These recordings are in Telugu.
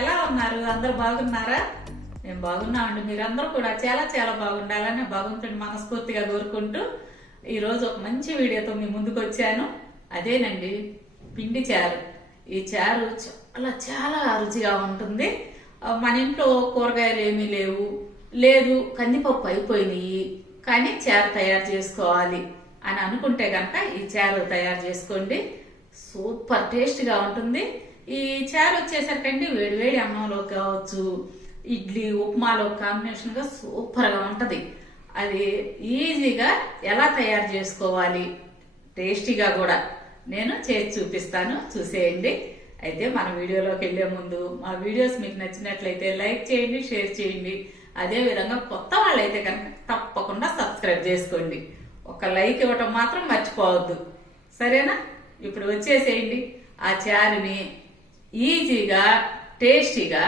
ఎలా ఉన్నారు? అందరు బాగున్నారా? మేము బాగున్నామండి మీరందరూ కూడా చాలా చాలా బాగుండాలని భగవంతుడిని మనస్ఫూర్తిగా కోరుకుంటూ ఈరోజు ఒక మంచి వీడియోతో మీ ముందుకు వచ్చాను. అదేనండి పిండి చారు. ఈ చారు చాలా చాలా రుచిగా ఉంటుంది. మన ఇంట్లో కూరగాయలు ఏమీ లేవు. లేదు కందిపప్పు అయిపోయినాయి. కానీ చారు తయారు చేసుకోవాలి అని అనుకుంటే కనుక ఈ చారు తయారు చేసుకోండి. సూపర్ టేస్ట్గా ఉంటుంది. ఈ చారు వచ్చేసరికండి వేడి వేడి అన్నంలో కావచ్చు ఇడ్లీ ఉప్మాలో కాంబినేషన్గా సూపర్గా ఉంటుంది. అది ఈజీగా ఎలా తయారు చేసుకోవాలి? టేస్టీగా కూడా నేను చేసి చూపిస్తాను చూసేయండి. అయితే మన వీడియోలోకి వెళ్ళే ముందు మా వీడియోస్ మీకు నచ్చినట్లయితే లైక్ చేయండి షేర్ చేయండి. అదే విధంగా కొత్త వాళ్ళైతే కనుక తప్పకుండా సబ్స్క్రైబ్ చేసుకోండి. ఒక లైక్ ఇవ్వటం మాత్రం మర్చిపోవద్దు. సరేనా? ఇప్పుడు వచ్చేసేయండి. ఆ చారుని ఈజీగా టేస్టీగా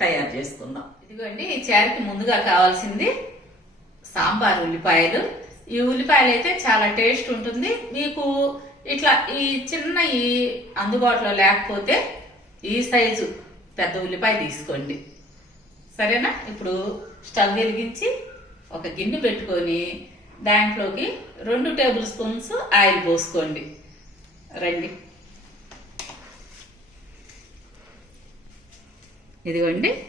తయారు చేసుకుందాం. ఇదిగోండి ఈ చారుకి ముందుగా కావాల్సింది సాంబార్ ఉల్లిపాయలు. ఈ ఉల్లిపాయలు అయితే చాలా టేస్ట్ ఉంటుంది. మీకు ఇట్లా ఈ చిన్న ఈ అందుబాటులో లేకపోతే ఈ సైజు పెద్ద ఉల్లిపాయ తీసుకోండి. సరేనా? ఇప్పుడు స్టవ్ వెలిగించి ఒక గిన్నె పెట్టుకొని దాంట్లోకి రెండు టేబుల్ స్పూన్స్ ఆయిల్ పోసుకోండి. రండి. ఇదిగోండి.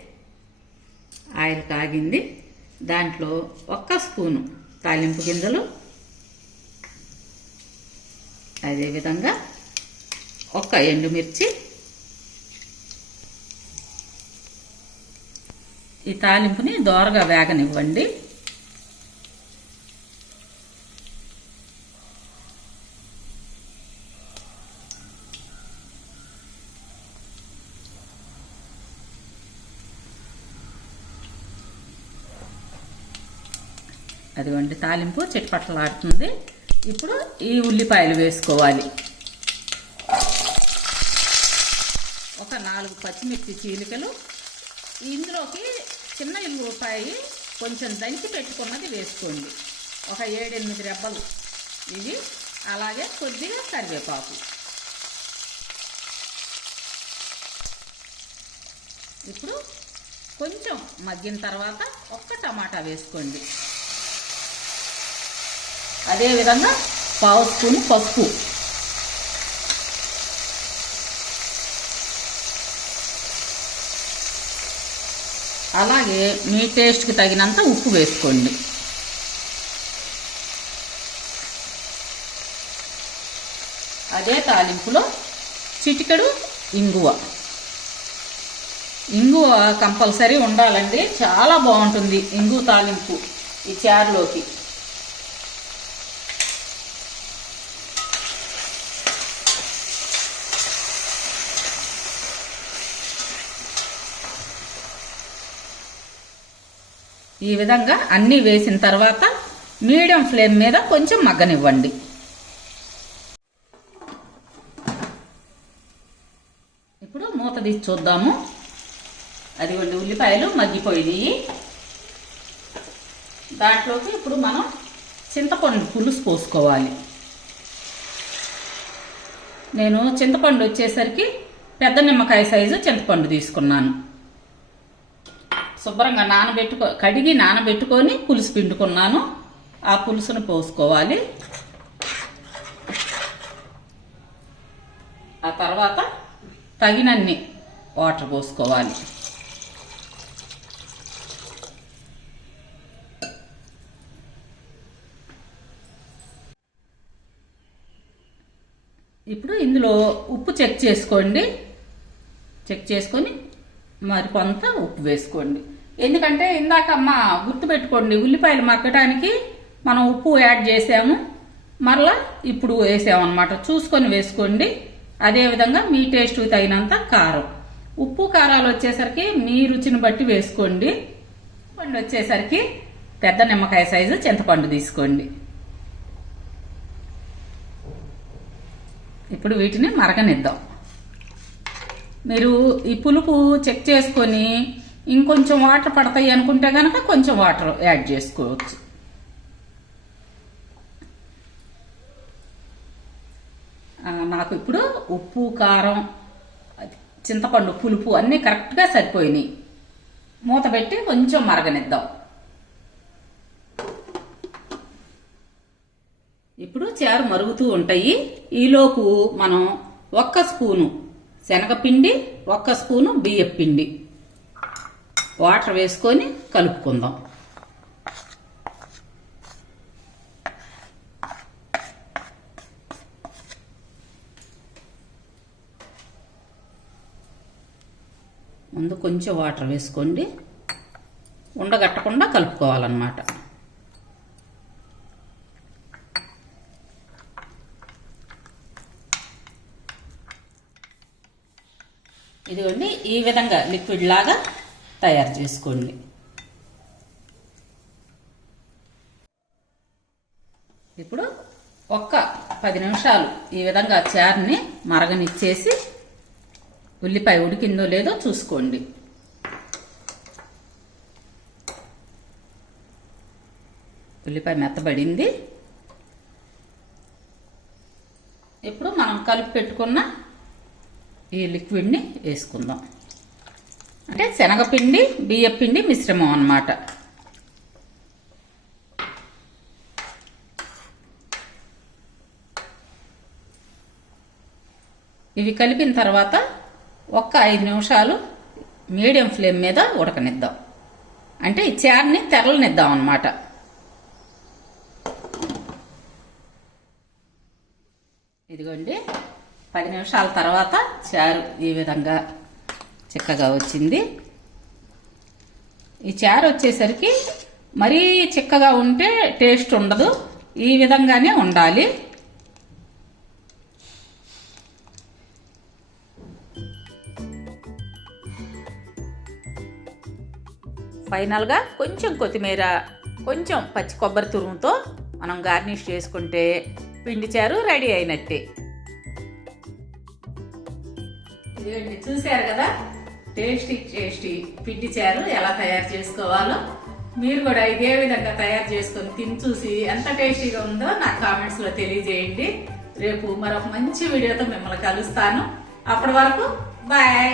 ఆయిల్ కాగింది. దాంట్లో ఒక్క స్పూను తాలింపు గింజలు. అదేవిధంగా ఒక్క ఎండుమిర్చి. ఈ తాలింపుని దోరగా వేగనివ్వండి. అదిగోండి తాలింపు చిట్పట్లాడుతుంది ఇప్పుడు ఈ ఉల్లిపాయలు వేసుకోవాలి. ఒక నాలుగు పచ్చిమిర్చి చీలికలు. ఇందులోకి చిన్న ఉల్లిపాయ కొంచెం దంచి పెట్టుకున్నది వేసుకోండి. ఒక ఏడెనిమిది రెబ్బలు. ఇవి అలాగే కొద్దిగా కరివేపాకు. ఇప్పుడు కొంచెం మగ్గిన తర్వాత ఒక్క టమాటా వేసుకోండి. అదేవిధంగా పావు స్పూన్ పసుపు. అలాగే మీ టేస్ట్కి తగినంత ఉప్పు వేసుకోండి. అదే తాలింపులో చిటికెడు ఇంగువ. ఇంగువ కంపల్సరీ ఉండాలండి. చాలా బాగుంటుంది ఇంగు తాలింపు ఈ చారులోకి. ఈ విధంగా అన్నీ వేసిన తర్వాత మీడియం ఫ్లేమ్ మీద కొంచెం మగ్గనివ్వండి. ఇప్పుడు మూత తీసి చూద్దాము. అదిగోండి ఉల్లిపాయలు మగ్గిపోయినాయి. దాంట్లోకి ఇప్పుడు మనం చింతపండు పులుసు పోసుకోవాలి. నేను చింతపండు వచ్చేసరికి పెద్ద నిమ్మకాయ సైజు చింతపండు తీసుకున్నాను. శుభ్రంగా నానబెట్టుకో కడిగి నానబెట్టుకొని పులుసు పిండుకున్నాను. ఆ పులుసును పోసుకోవాలి. ఆ తర్వాత తగినన్ని వాటర్ పోసుకోవాలి. ఇప్పుడు ఇందులో ఉప్పు చెక్ చేసుకోండి. చెక్ చేసుకొని మరి కొంత ఉప్పు వేసుకోండి. ఎందుకంటే ఇందాక అమ్మ గుర్తుపెట్టుకోండి ఉల్లిపాయలు మగ్గడానికి మనం ఉప్పు యాడ్ చేసాము. మరలా ఇప్పుడు వేసామన్నమాట. చూసుకొని వేసుకోండి. అదేవిధంగా మీ టేస్ట్ తగినంత కారం. ఉప్పు కారాలు వచ్చేసరికి మీ రుచిని బట్టి వేసుకోండి. పండు వచ్చేసరికి పెద్ద నిమ్మకాయ సైజు చింతపండు తీసుకోండి. ఇప్పుడు వీటిని మరగనిద్దాం. మీరు ఈ పులుపు చెక్ చేసుకొని ఇంకొంచెం వాటర్ పడతాయి అనుకుంటే కనుక కొంచెం వాటర్ యాడ్ చేసుకోవచ్చు. నాకు ఇప్పుడు ఉప్పు కారం అది చింతపండు పులుపు అన్నీ కరెక్ట్గా సరిపోయినాయి. మూత పెట్టి కొంచెం మరగనిద్దాం. ఇప్పుడు చారు మరుగుతూ ఉంటాయి. ఈలోపు మనం ఒక్క స్పూను శనగపిండి ఒక్క స్పూను బియ్యపిండి. పిండి వాటర్ వేసుకొని కలుపుకుందాం. ముందు కొంచెం వాటర్ వేసుకోండి. ఉండగట్టకుండా కలుపుకోవాలన్నమాట. ఇదిగోండి ఈ విధంగా లిక్విడ్ లాగా తయారు చేసుకోండి. ఇప్పుడు ఒక్క పది నిమిషాలు ఈ విధంగా చారుని మరగనిచ్చేసి ఉల్లిపాయ ఉడికిందో లేదో చూసుకోండి. ఉల్లిపాయ మెత్తబడింది. ఇప్పుడు మనం కలిపి పెట్టుకున్న ఈ లిక్విడ్ని వేసుకుందాం. అంటే శనగపిండి బియ్యపిండి మిశ్రమం అన్నమాట. ఇవి కలిపిన తర్వాత ఒక్క ఐదు నిమిషాలు మీడియం ఫ్లేమ్ మీద ఉడకనిద్దాం. అంటే ఈ చారుని తెరలనిద్దాం అన్నమాట. ఇదిగోండి. పది నిమిషాల తర్వాత చారు ఈ విధంగా చిక్కగా వచ్చింది. ఈ చారు వచ్చేసరికి మరీ చిక్కగా ఉంటే టేస్ట్ ఉండదు. ఈ విధంగానే ఉండాలి. ఫైనల్గా కొంచెం కొత్తిమీర కొంచెం పచ్చి కొబ్బరి తురుముతో మనం గార్నిష్ చేసుకుంటే పిండి చారు రెడీ అయినట్టే. చూశారు కదా? టేస్టీ టేస్టీ పిండి చారు ఎలా తయారు చేసుకోవాలో మీరు కూడా ఇదే విధంగా తయారు చేసుకొని తిని చూసి ఎంత టేస్టీగా ఉందో నాకు కామెంట్స్లో తెలియజేయండి. రేపు మరొక మంచి వీడియోతో మిమ్మల్ని కలుస్తాను. అప్పటి వరకు బాయ్